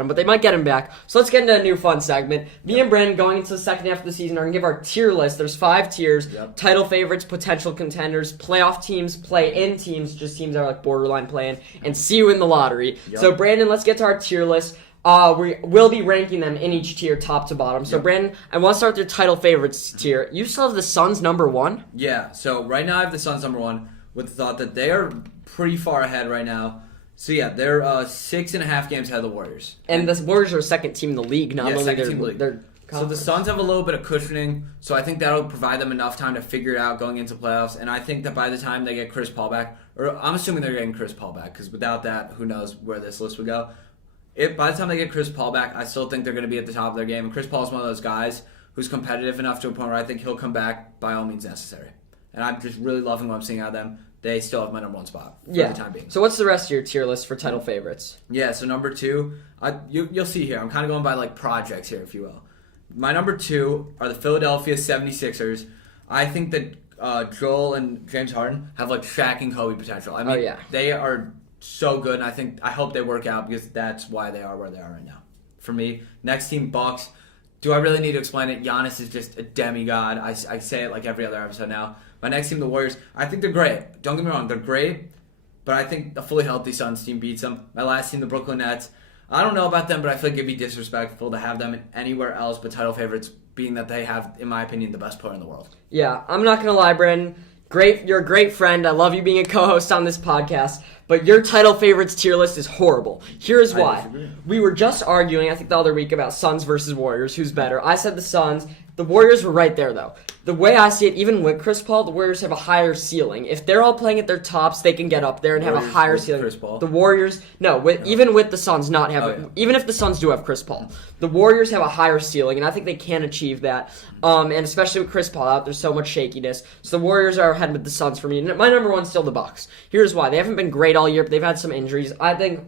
him, but they might get him back. So let's get into a new fun segment. Me and Brandon, going into the second half of the season, are going to give our tier list. There's 5 tiers. Yep. Title favorites, potential contenders, playoff teams, play-in teams, just teams that are like borderline play-in, and see you in the lottery. Yep. So Brandon, let's get to our tier list. We will be ranking them in each tier, top to bottom. So, Brandon, I want to start with your title favorites tier. You still have the Suns number 1? Yeah, so right now I have the Suns number 1 with the thought that they are pretty far ahead right now. So, yeah, they're 6.5 games ahead of the Warriors. And the Warriors are second team in the league, not only second team in the league. their So the Suns have a little bit of cushioning, so I think that'll provide them enough time to figure it out going into playoffs. And I think that by the time they get Chris Paul back, or I'm assuming they're getting Chris Paul back, because without that, who knows where this list would go. By the time they get Chris Paul back, I still think they're going to be at the top of their game. And Chris Paul is one of those guys who's competitive enough to a point where I think he'll come back by all means necessary. And I'm just really loving what I'm seeing out of them. They still have my number 1 spot for the time being. So what's the rest of your tier list for title favorites? Yeah, so number 2, you'll see here. I'm kind of going by like projects here, if you will. My number 2 are the Philadelphia 76ers. I think that Joel and James Harden have like Shaq and Kobe potential. I mean, they are so good, and I hope they work out because that's why they are where they are right now. For me, next team, Bucks. Do I really need to explain it? Giannis is just a demigod. I say it like every other episode now. My next team, the Warriors. I think they're great. Don't get me wrong, they're great, but I think the fully healthy Suns team beats them. My last team, the Brooklyn Nets. I don't know about them, but I feel like it'd be disrespectful to have them anywhere else but title favorites, being that they have, in my opinion, the best player in the world. Yeah, I'm not gonna lie, Brandon. You're a great friend. I love you being a co-host on this podcast. But your title favorites tier list is horrible. Here's why. We were just arguing, I think the other week, about Suns versus Warriors. Who's better? I said the Suns. The Warriors were right there, though. The way I see it, even with Chris Paul, the Warriors have a higher ceiling. If they're all playing at their tops, they can get up there and have a higher ceiling. Chris Paul? The Warriors, even with the Suns not having, even if the Suns do have Chris Paul, the Warriors have a higher ceiling, and I think they can achieve that. And especially with Chris Paul out, there's so much shakiness. So the Warriors are ahead with the Suns for me. My number 1 is still the Bucks. Here's why. They haven't been great all year, but they've had some injuries. I think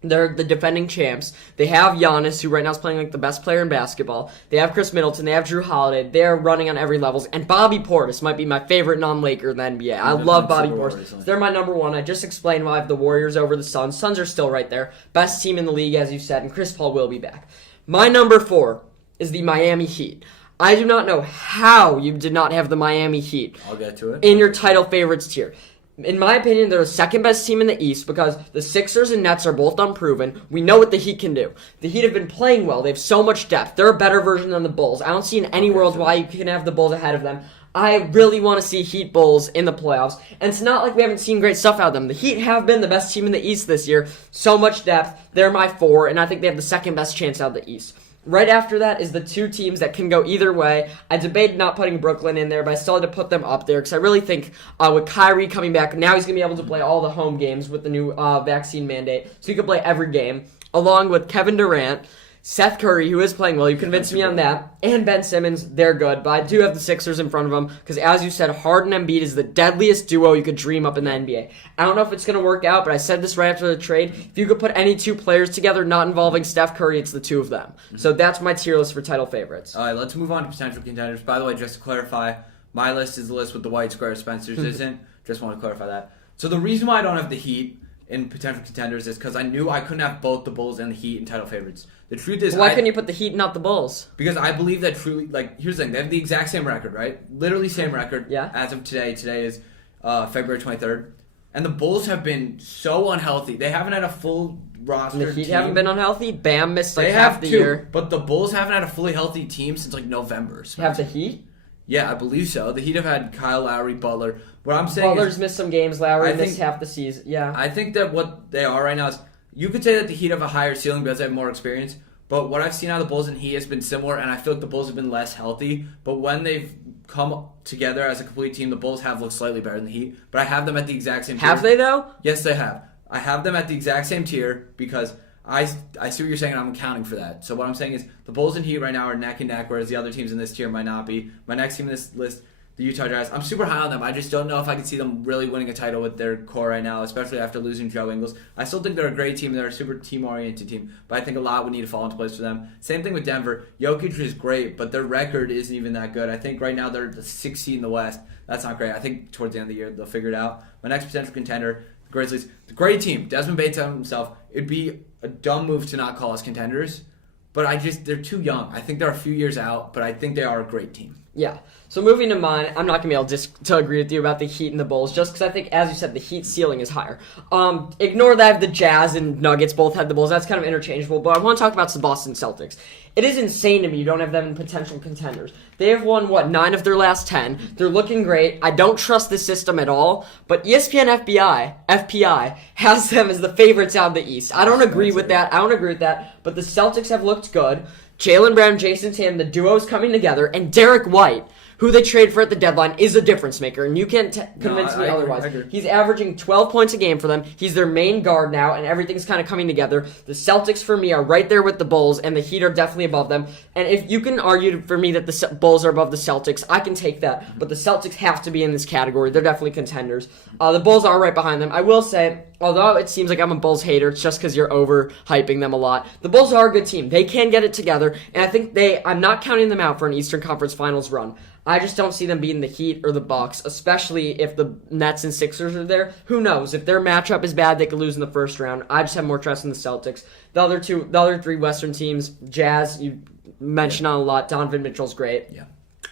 they're the defending champs. They have Giannis, who right now is playing like the best player in basketball. They have Chris Middleton. They have Drew Holiday. They're running on every level. And Bobby Portis might be my favorite non-Laker in the NBA. I love Bobby Portis. So they're my number 1. I just explained why I have the Warriors over the Suns. Suns are still right there. Best team in the league, as you said, and Chris Paul will be back. My number 4 is the Miami Heat. I do not know how you did not have the Miami Heat I'll get to it. in your title favorites tier. In my opinion, they're the second best team in the East because the Sixers and Nets are both unproven. We know what the Heat can do. The Heat have been playing well. They have so much depth. They're a better version than the Bulls. I don't see in any world why you can have the Bulls ahead of them. I really want to see Heat Bulls in the playoffs. And it's not like we haven't seen great stuff out of them. The Heat have been the best team in the East this year. So much depth. They're my 4, and I think they have the second best chance out of the East. Right after that is the 2 teams that can go either way. I debated not putting Brooklyn in there, but I still had to put them up there because I really think with Kyrie coming back, now he's going to be able to play all the home games with the new vaccine mandate. So he can play every game, along with Kevin Durant, Seth Curry, who is playing well. You convinced me on that. And Ben Simmons, they're good. But I do have the Sixers in front of them because, as you said, Harden and Embiid is the deadliest duo you could dream up in the NBA. I don't know if it's going to work out, but I said this right after the trade. If you could put any 2 players together not involving Steph Curry, it's the 2 of them. So that's my tier list for title favorites. All right, let's move on to potential contenders. By the way, just to clarify, my list is the list with the white square. Spencer's isn't. Just want to clarify that. So the reason why I don't have the Heat in potential contenders is because I knew I couldn't have both the Bulls and the Heat in title favorites. The truth is, why couldn't you put the Heat, not the Bulls? Because I believe that truly, here's the thing, they have the exact same record, right? Literally same record. Yeah. As of today. Today is February 23rd. And the Bulls have been so unhealthy. They haven't had a full roster. The Heat team. haven't been unhealthy? Bam missed half the year. But the Bulls haven't had a fully healthy team since November. Have the Heat? Yeah, I believe so. The Heat have had Kyle Lowry, Butler. What I'm saying Butler's missed some games. Lowry missed half the season. Yeah. I think that what they are right now is, you could say that the Heat have a higher ceiling because they have more experience. But what I've seen out of the Bulls and Heat has been similar, and I feel like the Bulls have been less healthy. But when they've come together as a complete team, the Bulls have looked slightly better than the Heat. But I have them at the exact same tier. Have they, though? Yes, they have. I have them at the exact same tier because I see what you're saying, and I'm accounting for that. So what I'm saying is the Bulls and Heat right now are neck and neck, whereas the other teams in this tier might not be. My next team in this list, the Utah Jazz, I'm super high on them. I just don't know if I can see them really winning a title with their core right now, especially after losing Joe Ingles. I still think they're a great team. They're a super team-oriented team, but I think a lot would need to fall into place for them. Same thing with Denver. Jokic is great, but their record isn't even that good. I think right now they're the 6th seed in the West. That's not great. I think towards the end of the year they'll figure it out. My next potential contender, the Grizzlies. The great team. Desmond Bates himself. It'd be a dumb move to not call us contenders. But they're too young. I think they're a few years out, but I think they are a great team. Yeah. So moving to mine, I'm not going to be able to agree with you about the Heat and the Bulls, just because I think, as you said, the Heat ceiling is higher. Ignore that the Jazz and Nuggets both had the Bulls. That's kind of interchangeable, but I want to talk about the Boston Celtics. It is insane to me you don't have them in potential contenders. They have won, 9 of their last 10. They're looking great. I don't trust the system at all, but ESPN FPI has them as the favorites out of the East. I don't agree with that. But the Celtics have looked good. Jaylen Brown, Jason Tatum, the duo is coming together, and Derek White, who they traded for at the deadline, is a difference maker, and you can't convince me otherwise. I agree. He's averaging 12 points a game for them. He's their main guard now, and everything's kind of coming together. The Celtics, for me, are right there with the Bulls, and the Heat are definitely above them. And if you can argue for me that the Bulls are above the Celtics, I can take that, but the Celtics have to be in this category. They're definitely contenders. The Bulls are right behind them. I will say, although it seems like I'm a Bulls hater, it's just because you're overhyping them a lot. The Bulls are a good team. They can get it together, and I think I'm not counting them out for an Eastern Conference Finals run. I just don't see them beating the Heat or the Bucks, especially if the Nets and Sixers are there. Who knows? If their matchup is bad, they could lose in the first round. I just have more trust in the Celtics. The other three Western teams, Jazz, you mentioned on a lot. Donovan Mitchell's great. Yeah.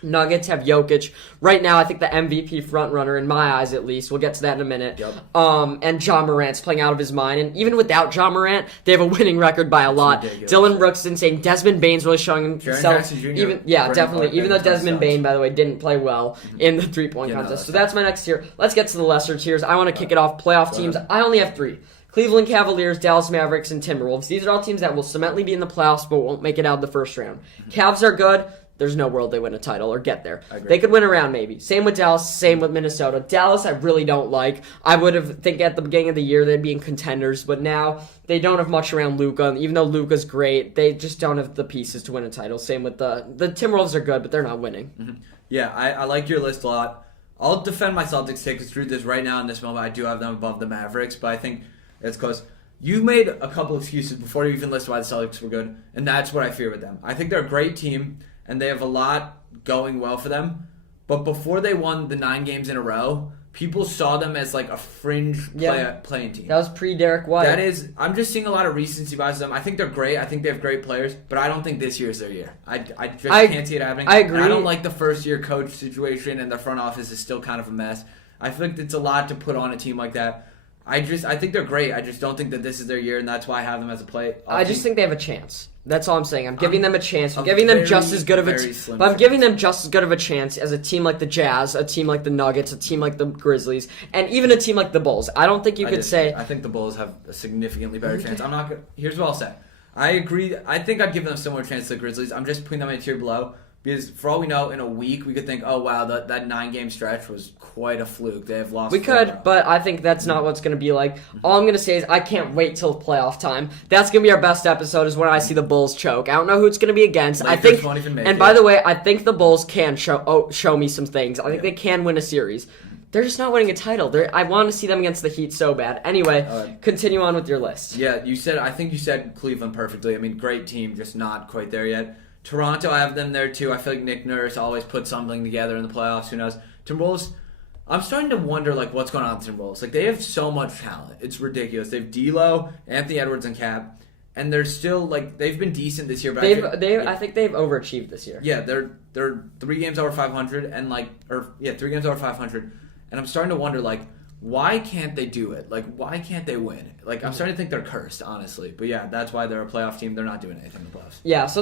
Nuggets have Jokic. Right now, I think the MVP frontrunner, in my eyes at least, we'll get to that in a minute. Yep. And John Morant's playing out of his mind. And even without John Morant, they have a winning record by a lot. Ridiculous. Dylan Brooks is insane. Desmond Bane's really showing himself. Definitely. Even though Desmond Bain, by the way, didn't play well in the three-point contest. So that's my next tier. Let's get to the lesser tiers. I want to kick it off. Playoff teams. I only have 3. Cleveland Cavaliers, Dallas Mavericks, and Timberwolves. These are all teams that will cemently be in the playoffs but won't make it out of the first round. Cavs are good. There's no world they win a title or get there. They could win a round maybe. Same with Dallas, same with Minnesota. Dallas I really don't like. I would have think at the beginning of the year they'd be in contenders, but now they don't have much around Luka. Even though Luka's great, they just don't have the pieces to win a title. Same with the Timberwolves are good, but they're not winning. Mm-hmm. Yeah, I like your list a lot. I'll defend my Celtics take because through this right now in this moment I do have them above the Mavericks, but I think it's because you made a couple excuses before you even listed why the Celtics were good, and that's what I fear with them. I think they're a great team, and they have a lot going well for them. But before they won the 9 games in a row, people saw them as like a fringe playing team. That was pre-Derek White. I'm just seeing a lot of recency bias with them. I think they're great. I think they have great players, but I don't think this year is their year. I can't see it happening. I agree. And I don't like the first-year coach situation, and the front office is still kind of a mess. I feel like it's a lot to put on a team like that. I think they're great. I just don't think that this is their year, and that's why I have them as a play. I just think they have a chance. That's all I'm saying. I'm giving them a chance. I'm giving them just as good of a chance as a team like the Jazz, a team like the Nuggets, a team like the Grizzlies, and even a team like the Bulls. I don't think you could say. I think the Bulls have a significantly better chance. Here's what I'll say. I agree. I think I'd give them a similar chance to the Grizzlies. I'm just putting them in a tier below. Because for all we know, in a week, we could think, oh, wow, that 9-game stretch was quite a fluke. They have lost. We could, but I think that's not what's going to be like. All I'm going to say is I can't wait till playoff time. That's going to be our best episode is when I see the Bulls choke. I don't know who it's going to be against. Lakers won't even make it. By the way, I think the Bulls can show me some things. I think they can win a series. They're just not winning a title. I want to see them against the Heat so bad. Anyway, continue on with your list. Yeah, I think you said Cleveland perfectly. I mean, great team, just not quite there yet. Toronto, I have them there too. I feel like Nick Nurse always puts something together in the playoffs. Who knows? Timberwolves, I'm starting to wonder what's going on with Timberwolves. They have so much talent. It's ridiculous. They have D'Lo, Anthony Edwards, and Cap, and they're still they've been decent this year. But I think they've overachieved this year. Yeah, they're 3 games over 500 and 3 games over 500, and I'm starting to wonder why can't they do it? Why can't they win? I'm starting to think they're cursed, honestly. But yeah, that's why they're a playoff team. They're not doing anything in the playoffs. Yeah. So